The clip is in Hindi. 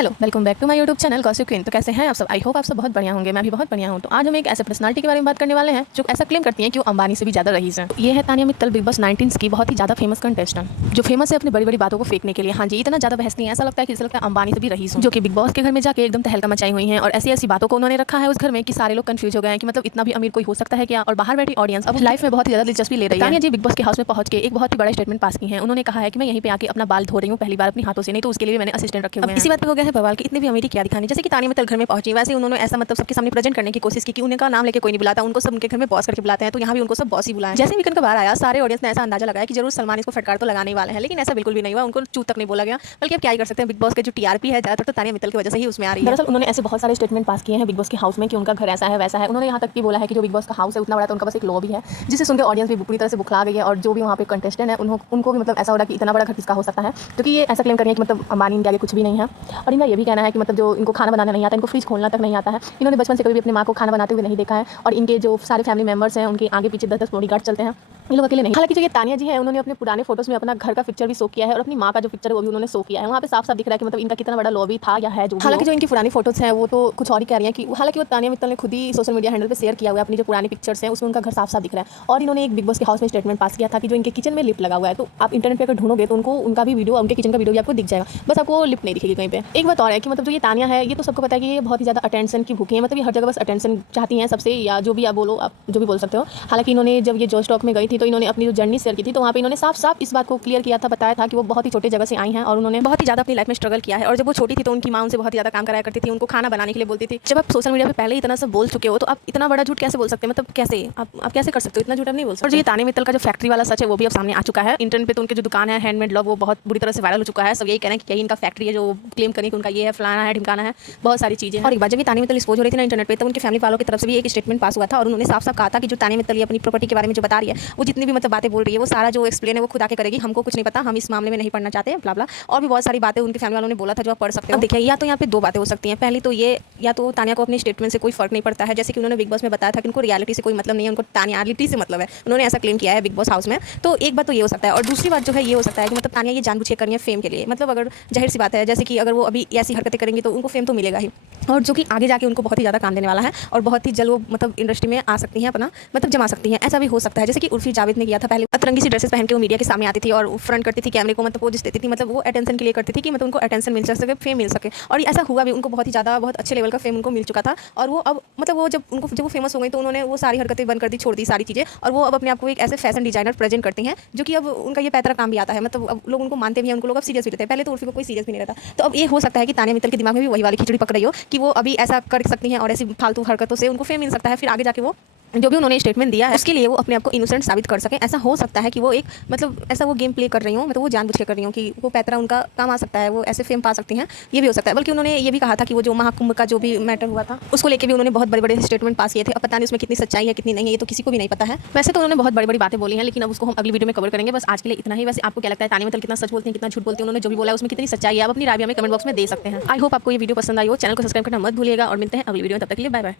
Hello, welcome back to my YouTube channel gossip queen. तो कैसे हैं आप सब? आई होप आप सब बहुत बढ़िया होंगे। मैं भी बहुत बढ़िया हूं। तो आज हम एक ऐसे पर्सनालिटी के बारे में बात करने वाले हैं जो ऐसा क्लेम करती हैं कि वो अंबानी से भी ज़्यादा रईस हैं। तो ये है तानिया मित्तल, बिग बॉस 19 की बहुत ही ज़्यादा फेमस कंटेस्टेंट, जो फेमस है अपनी बड़ी बड़ी बातों को फेंकने के लिए। हाँ जी, इतना ज़्यादा बहसती है, ऐसा लगता है कि अंबानी से भी रईस हूं, जो कि बिग बॉस के घर में जाकर एकदम तहलका मचाई हुई हैं और ऐसी ऐसी बातों को उन्होंने रखा है उस घर में कि सारे लोग कंफ्यूज हो गए हैं कि मतलब इतना भी अमीर कोई हो सकता है क्या। और बाहर बैठी ऑडियंस अब लाइफ में बहुत ही ज़्यादा दिलचस्पी ले रही है। तानिया जी बिग बॉस के हाउस में पहुंच के एक बहुत ही बड़ा स्टेटमेंट पास की है। उन्होंने कहा है कि मैं यहीं पे आके अपना बाल धो रही हूँ पहली बार अपनी हाथों से, नहीं तो उसके लिए मैंने असिस्टेंट रखे हुए हैं। इसी बात पे हो गया है बवाल कि इतनी भी अमीरी क्या दिखानी। जैसे कि तानिया मित्तल घर में पहुंची, वैसे उन्होंने ऐसा मतलब सबके सामने प्रेजेंट करने की कोशिश की कि उनका नाम लेके कोई नहीं बुलाता, उनको सब उनके घर में बॉस करके बुलाते हैं। तो यहाँ भी उनको सब बॉस ही बुलाया। जैसे वीकेंड का बाहर आया, सारे ऑडियंस ने ऐसा अंदाजा लगाया कि जरूर सलमान इसको फटकार तो लगाने वाले हैं, लेकिन ऐसा बिल्कुल भी नहीं हुआ। उनको चू तक नहीं बोला गया। बल्कि अब क्या ही कर सकते हैं, बिग बॉस के जो टीआरपी है ज्यादातर तो तानिया मित्तल की वजह से ही उसमें आ रही है। दरअसल उन्होंने ऐसे बहुत सारे स्टेटमेंट पास किए हैं बिग बॉस के हाउस में कि उनका घर ऐसा है वैसा है। उन्होंने यहाँ तक भी बोला है कि जो बिग बॉस का हाउस है उतना बड़ा तो उनका बस एक लॉबी है, जिसे सुनकर ऑडियंस भी पूरी तरह से बुखला गई है। और जो भी वहाँ पे कंटेस्टेंट है उनको भी मतलब ऐसा हो रहा कि इतना बड़ा घर किसका हो सकता है, क्योंकि ये ऐसा क्लेम करेंगे कि मतलब अंबानी इनके आगे कुछ भी नहीं है। और इनका ये भी कहना है कि मतलब जो इनको खाना बनाना नहीं आता, इनको फ्रिज खोलना तक नहीं आता है। इन्होंने बचपन से कभी भी अपनी माँ को खाना बनाते हुए नहीं देखा है। और इनके जो सारे फैमिली मेंबर्स हैं उनके आगे पीछे 10-10 बॉडीगार्ड चलते हैं, इन लोग अकेले नहीं। हालांकि जो ये तानिया जी है उन्होंने अपने पुराने फोटोज में अपना घर का पिक्चर भी शो किया है और अपनी माँ का जो पिक्चर है वो भी उन्होंने शो किया है। वहाँ पे साफ साफ दिख रहा है कि मतलब इनका कितना बड़ा लॉबी था या है। जो हालांकि जो इनकी पुरानी फोटोज हैं वो तो कुछ और ही कह रही हैं कि हालांकि वो तानिया मित्तल ने खुद ही सोशल मीडिया हैंडल पे शेयर किया हुआ है अपनी जो पुरानी पिक्चर्स हैं, उसमें उनका घर साफ साफ दिख रहा है। और इन्होंने एक बिग बॉस के हाउस में स्टेटमेंट पास किया था कि जो इनके किचन में लिफ्ट लगा हुआ है, तो आप इंटरनेट पर अगर ढूंढोगे तो उनका भी वीडियो, उनके किचन का वीडियो भी आपको दिख जाएगा, बस आपको लिफ्ट नहीं दिखेगी कहीं पे। एक बात और है कि मतलब जो ये तानिया है ये तो सबको पता है कि ये बहुत ही ज़्यादा अटेंशन की भूखी है, मतलब ये हर जगह बस अटेंशन चाहती हैं सबसे, या जो भी आप बोलो, आप जो भी बोल सकते हो। हालांकि इन्होंने जब ये जो स्टॉक में गई थी तो इन्होंने अपनी जो जर्नी शेयर की थी, तो वहाँ पे इन्होंने साफ साफ इस बात को क्लियर किया था, बताया था कि वो बहुत ही छोटे जगह से आई हैं और उन्होंने बहुत ही ज़्यादा अपनी लाइफ में स्ट्रगल किया है। और जब वो छोटी थी तो उनकी माँ उनसे बहुत ज़्यादा काम कराया करती थी, उनको खाना बनाने के लिए बोलती थी। जब आप सोशल मीडिया पे पहले ही इतना सब बोल चुके हो तो आप इतना बड़ा झूठ कैसे बोल सकते हैं, मतलब कैसे आप कैसे कर सकते हो, इतना झूठ आप नहीं बोल सकते। और जो ये तानिया मित्तल का जो फैक्ट्री वाला सच है वो भी अब सामने आ चुका है। इंटरनेट पे तो उनकी जो दुकान है हैंडमेड लव वो बहुत बुरी तरह से वायरल हो चुका है। सब यही कह रहे हैं कि यही इनका फैक्ट्री है, जो क्लेम करें कि उनका ये है, फलाना है, ढिमकाना है, बहुत सारी चीज़ें। और एक बार जब ये तानिया मित्तल एक्सपोज हो रही थी ना इंटरनेट पे, तो उनके फैमिली वालों की तरफ से भी एक स्टेटमेंट पास हुआ था और उन्होंने साफ साफ कहा था कि जो तानिया मित्तल अपनी प्रॉपर्टी के बारे में जो बता रही है, वो जितनी भी मतलब बातें बोल रही है, वो सारा जो एक्सप्लेन है वो खुद आके करेगी, हमको कुछ नहीं पता, हम इस मामले में नहीं पढ़ना चाहते हैं, ब्ला ब्ला। और भी बहुत सारी बातें उनके फैमिली वालों ने बोला था जो आप पढ़ सकते हो। देखिए, या तो यहाँ पे दो बातें हो सकती हैं। पहली तो ये, या तो तानिया को अपने स्टेटमेंट से कोई फर्क नहीं पड़ता है, जैसे कि उन्होंने बिग बॉस में बताया था कि उनको रियलिटी से कोई मतलब नहीं है, उनको तानियालिटी से मतलब है, उन्होंने ऐसा क्लेम किया है बिग बॉस हाउस में। तो एक बात तो ये हो सकता है। और दूसरी बात जो है ये हो सकता है कि मतलब तानिया ये जानबूझ के कर रही है फेम के लिए, मतलब अगर जाहिर सी बात है, जैसे कि अगर वो अभी ऐसी हरकतें करेंगी तो उनको फेम तो मिलेगा ही, और जो कि आगे जाके उनको बहुत ही ज़्यादा काम देने वाला है और बहुत ही जल्द वो मतलब इंडस्ट्री में आ सकती हैं, अपना मतलब जमा सकती हैं। ऐसा भी हो सकता है जैसे कि उर्फी जावेद ने किया था। पहले अतरंगी सी ड्रेसेस पहन के वो मीडिया के सामने आती थी और फ्रंट करती थी कैमरे को, मतलब पोज देती थी, मतलब वो अटेंशन के लिए करती थी कि मतलब उनको अटेंशन मिल सके, फेम मिल सके। और ऐसा हुआ भी, उनको बहुत ही ज़्यादा बहुत अच्छे लेवल का फेम उनको मिल चुका था। और वो अब मतलब वो जब वो फेमस हो गई तो उन्होंने वो सारी हरकतें बंद कर दी, छोड़ दी सारी चीज़ें, और वो अब अपने आप को एक ऐसे फैशन डिजाइनर प्रेजेंट करती हैं, जो कि अब उनका ये पैतरा काम भी आता है, मतलब अब लोग उनको मानते भी हैं, उनको लोग अब सीरियस भी रहते हैं। पहले तो उर्फी को कोई सीरियस भी नहीं रहता। तो अब ये हो सकता है कि तानिया मित्तल के दिमाग में भी वही वाली खिचड़ी पक रही हो कि वो अभी ऐसा कर सकती हैं और ऐसी फालतू हरकतों से उनको फेम मिल सकता है, फिर आगे जाके वो जो भी उन्होंने स्टेटमेंट दिया है उसके लिए वो अपने आप को इनोसेंट साबित कर सकें। ऐसा हो सकता है कि वो एक मतलब ऐसा वो गेम प्ले कर रही हूँ, मतलब वो जानबूझ के कर रही हूँ कि वो पैतरा उनका काम आ सकता है, वो ऐसे फेम पा सकती हैं, ये भी हो सकता है। बल्कि उन्होंने ये भी कहा था कि वो जो महाकुंभ का जो भी मैटर हुआ था उसको लेकर भी उन्होंने बहुत बड़े बड़े स्टेटमेंट पास किए थे। अब पता नहीं उसमें कितनी सच्चाई है कितनी नहीं है, ये तो किसी को भी नहीं पता है। वैसे तो उन्होंने बहुत बड़ी बड़ी बातें बोली हैं, लेकिन अब उसको हम अगली वीडियो में कवर करेंगे। बस आज के लिए इतना ही। वैसे आपको क्या लगता है तानिया मित्तल कितना सच बोलती हैं, कितना झूठ बोलती हैं, उन्होंने जो भी बोला है उसमें कितनी सच्चाई है? आप अपनी राय हमें कमेंट बॉक्स में दे सकते हैं। आई होप आपको ये वीडियो पसंद आई हो। चैनल को सब्सक्राइब करना मत भूलिएगा और मिलते हैं अगली वीडियो में, तब तक के लिए बाय बाय।